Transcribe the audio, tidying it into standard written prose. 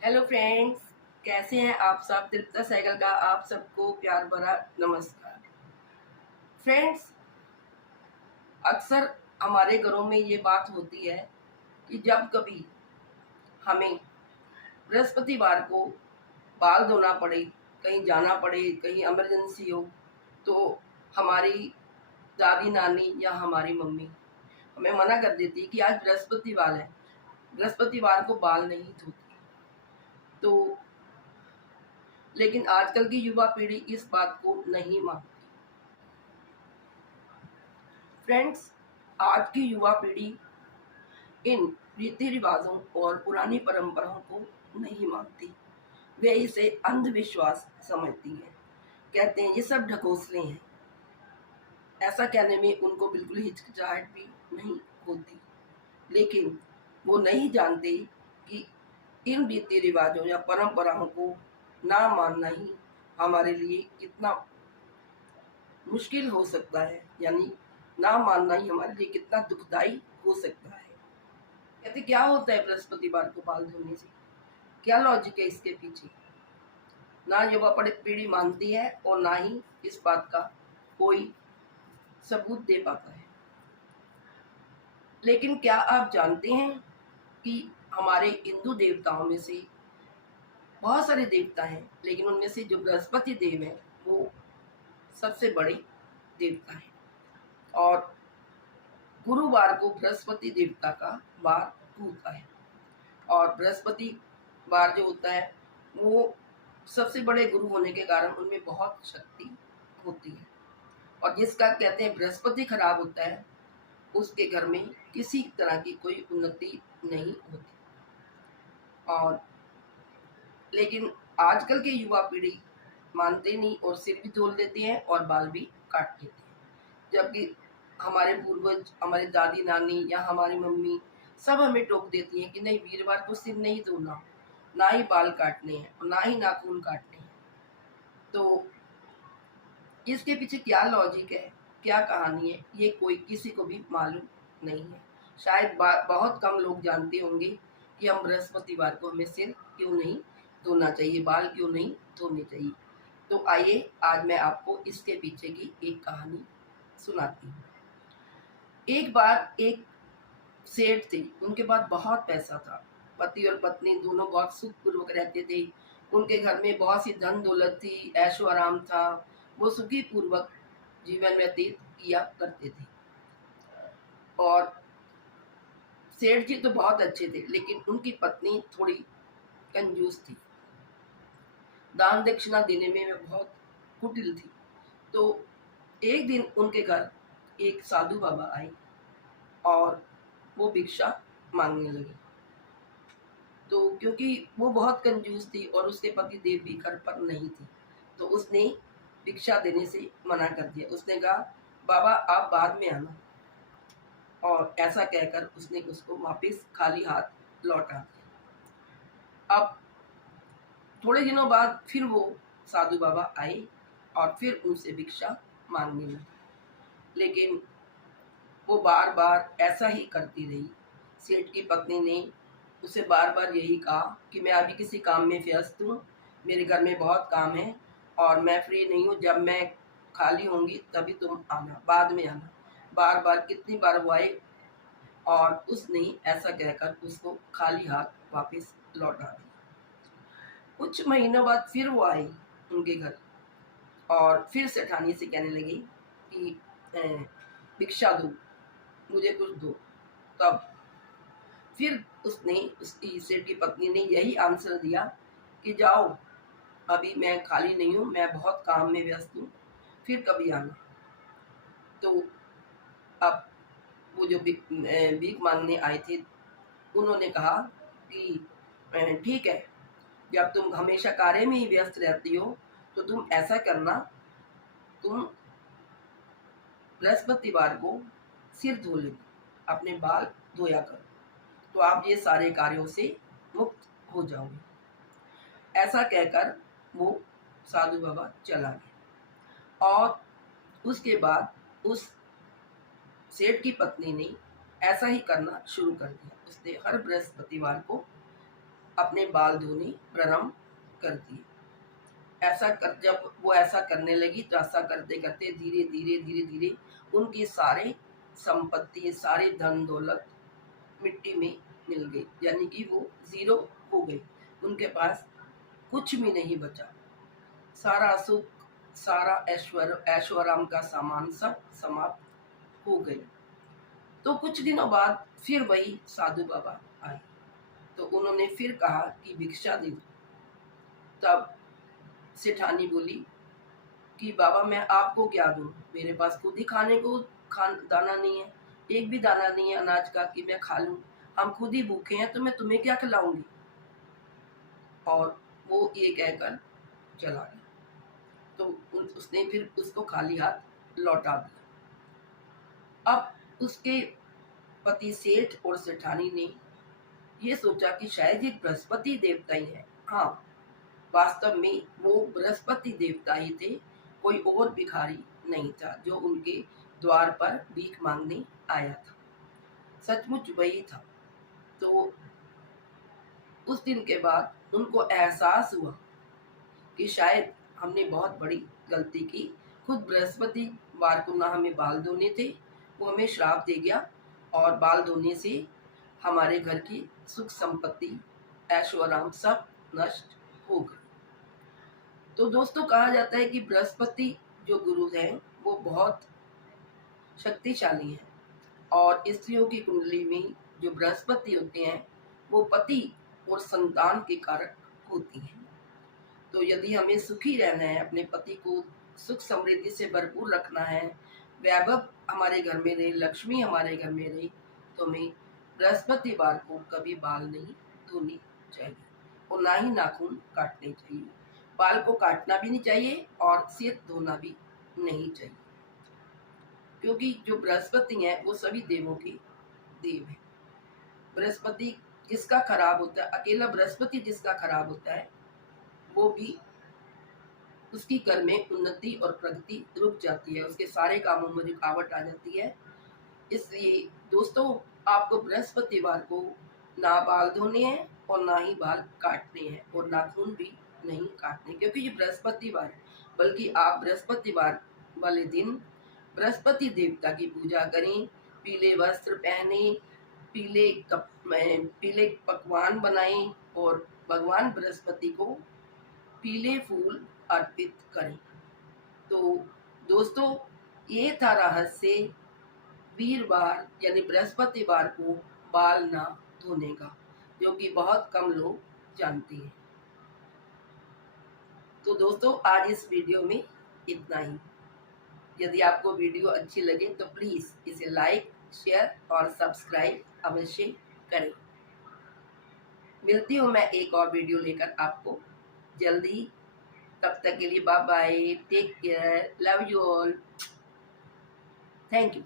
Hello friends, कैसे हैं आप सब। तृप्ता साइकिल का आप सबको प्यार भरा नमस्कार। फ्रेंड्स, अक्सर हमारे घरों में ये बात होती है कि जब कभी हमें बृहस्पतिवार को बाल धोना पड़े, कहीं जाना पड़े, कहीं इमरजेंसी हो, तो हमारी दादी नानी या हमारी मम्मी हमें मना कर देती कि आज बृहस्पतिवार है, बृहस्पतिवार को बाल नहीं धोती। तो लेकिन आजकल की युवा पीढ़ी इस बात को नहीं मानती। फ्रेंड्स, आज की युवा पीढ़ी इन रीति रिवाजों और पुरानी परंपराओं को नहीं मानती। वे इसे अंधविश्वास समझती है। कहते हैं ये सब ढकोसले हैं। ऐसा कहने में उनको बिल्कुल हिचकिचाहट भी नहीं होती, लेकिन वो नहीं जानते कि इन रीति रिवाजों या परंपराओं को ना मानना ही हमारे लिए कितना मुश्किल हो सकता है, यानी ना मानना ही हमारे लिए कितना दुखदाई हो सकता है। कहते क्या होता है बृहस्पतिवार को बाल धोने से, क्या लॉजिक है इसके पीछे। ना युवा पीढ़ी मानती है और ना ही इस बात का कोई सबूत दे पाता है। लेकिन क्या आप जानते हैं कि हमारे हिंदू देवताओं में से बहुत सारे देवता हैं, लेकिन उनमें से जो बृहस्पति देव है वो सबसे बड़े देवता है। और गुरुवार को बृहस्पति देवता का वार होता है। और बृहस्पति वार जो होता है वो सबसे बड़े गुरु होने के कारण उनमें बहुत शक्ति होती है। और जिसका कहते हैं बृहस्पति खराब होता है, उसके घर में किसी तरह की कोई उन्नति नहीं होती। और लेकिन आजकल के युवा पीढ़ी मानते नहीं और सिर भी धुल देते हैं और बाल भी काट लेते हैं। जबकि हमारे पूर्वज, हमारे दादी नानी या हमारी मम्मी सब हमें टोक देती हैं कि नहीं, वीरवार को सिर नहीं धोना, ना ही बाल काटने हैं और ना ही नाखून काटने हैं। तो इसके पीछे क्या लॉजिक है, क्या कहानी है, ये कोई किसी को भी मालूम नहीं है। शायद बहुत कम लोग जानते होंगे कि हम बृहस्पतिवार को हमें सिर क्यों नहीं धोना चाहिए, बाल क्यों नहीं धोने चाहिए। तो आइए आज मैं आपको इसके पीछे की एक कहानी सुनाती हूँ। एक बार एक सेठ थे, उनके पास बहुत पैसा था। पति और पत्नी दोनों बहुत सुखपूर्वक रहते थे। उनके घर में बहुत सी धन दौलत थी, ऐशो आराम था। वो सुखी पूर्वक जीवन व्यतीत किया करते थे। और सेठ जी तो बहुत अच्छे थे, लेकिन उनकी पत्नी थोड़ी कंजूस थी। दान दक्षिणा देने में वे बहुत कुटिल थी। तो एक दिन उनके घर एक साधु बाबा आए और वो भिक्षा मांगने लगे। तो क्योंकि वो बहुत कंजूस थी और उसके पति देव भी घर पर नहीं थे, तो उसने भिक्षा देने से मना कर दिया। उसने कहा बाबा आप बाद में आना, और ऐसा कहकर उसने उसको वापस खाली हाथ लौटा दिया। अब थोड़े दिनों बाद फिर वो साधु बाबा आए और फिर उनसे भिक्षा मांगने लगे, लेकिन वो बार बार ऐसा ही करती रही। सेठ की पत्नी ने उसे बार बार यही कहा कि मैं अभी किसी काम में व्यस्त हूँ, मेरे घर में बहुत काम है और मैं फ्री नहीं हूँ, जब मैं खाली होंगी तभी तुम आना, बाद में आना। बार बार कितनी बार वो आए और उसने ऐसा कहकर उसको खाली हाथ वापस लौटा दिया। कुछ महीनों बाद फिर वो आई उनके घर और फिर सेठानी से कहने लगी कि भिक्षा दो, मुझे कुछ दो। तब फिर उसने, उसकी सेठ की पत्नी ने यही आंसर दिया कि जाओ, अभी मैं खाली नहीं हूँ, मैं बहुत काम में व्यस्त हूँ, फिर कभी आना। तो अब वो जो भीख मांगने आए थे उन्होंने कहा कि ठीक है, जब तुम हमेशा कार्य में ही व्यस्त रहती हो तो तुम ऐसा करना, तुम बृहस्पतिवार को सिर धो लेना, अपने बाल धोया करो, तो आप ये सारे कार्यों से मुक्त हो जाओगे। ऐसा कहकर वो साधु बाबा चला गया। और उसके बाद उस सेठ की पत्नी ने ऐसा ही करना शुरू कर दिया। उसने हर बृहस्पतिवार को अपने बाल धोने प्रारंभ कर दिए। जब वो ऐसा करने लगी तो ऐसा करते करते धीरे धीरे धीरे धीरे उनकी सारे संपत्ति, सारे धन दौलत मिट्टी में मिल गई, यानी कि वो जीरो हो गई। उनके पास कुछ भी नहीं बचा। सारा सुख, सारा ऐश्वर्य का सामान सब समाप्त हो गए। तो कुछ दिनों बाद फिर वही साधु बाबा आए, तो उन्होंने फिर कहा कि भिक्षा दे दो। तब सेठानी बोली कि बाबा मैं आपको क्या दूं, मेरे पास खुद ही खाने को दाना नहीं है, एक भी दाना नहीं है अनाज का कि मैं खा लूं, हम खुद ही भूखे हैं, तो मैं तुम्हें क्या खिलाऊंगी। और वो ये कहकर चला गया। तो उसने फिर उसको खाली हाथ लौटा दिया। अब उसके पति सेठ और सेठानी ने ये सोचा कि शायद ये बृहस्पति देवता ही है। हाँ, वास्तव में वो बृहस्पति देवता ही थे, कोई और भिखारी नहीं था जो उनके द्वार पर भीख मांगने आया था, सचमुच वही था। तो उस दिन के बाद उनको एहसास हुआ कि शायद हमने बहुत बड़ी गलती की। खुद बृहस्पतिवार को ना हमें बाल धोने थे, वो हमें श्राप दे गया, और बाल धोने से हमारे घर की सुख संपत्ति, ऐशो-आराम सब नष्ट हो गए। तो दोस्तों, कहा जाता है कि बृहस्पति जो गुरु हैं वो बहुत शक्तिशाली हैं, और स्त्रियों की कुंडली में जो बृहस्पति होते हैं वो पति और संतान के कारक होती हैं। तो यदि हमें सुखी रहना है, अपने पति को सुख समृद्धि से भरपूर रखना है, वैभव हमारे घर में रहे, लक्ष्मी हमारे घर में रहे, तो हमें बृहस्पतिवार को कभी बाल नहीं धोने चाहिए और ना ही नाखून काटने चाहिए। बाल को काटना भी नहीं चाहिए और सिर धोना भी नहीं चाहिए, क्योंकि जो बृहस्पति हैं वो सभी देवों के देव हैं। बृहस्पति जिसका खराब होता है, अकेला बृहस्पति जिसका खराब होता है, वो भी उसकी कर में उन्नति और प्रगति रुक जाती है, उसके सारे कामों में रुकावट आ जाती है। इसलिए दोस्तों, आपको बृहस्पतिवार को ना बाल धोने हैं और ना ही बाल काटने हैं, और नाखून भी नहीं काटने, क्योंकि ये बृहस्पतिवार, बल्कि आप बृहस्पतिवार वाले दिन बृहस्पति देवता की पूजा करें, पीले वस्त्र पहने, पीले पकवान बनाएं और भगवान बृहस्पति को पीले फूल अर्पित करें। तो दोस्तों, ये था रहस्य वीरवार यानी बृहस्पतिवार को बाल ना धोने का, जो कि बहुत कम लोग जानते हैं। तो दोस्तों, आज इस वीडियो में इतना ही। यदि आपको वीडियो अच्छी लगे तो प्लीज़ इसे लाइक, शेयर और सब्सक्राइब अवश्य करें। मिलती हूँ मैं एक और वीडियो लेकर आपको जल्दी। तब तक के लिए bye bye, take care, love you all, thank you.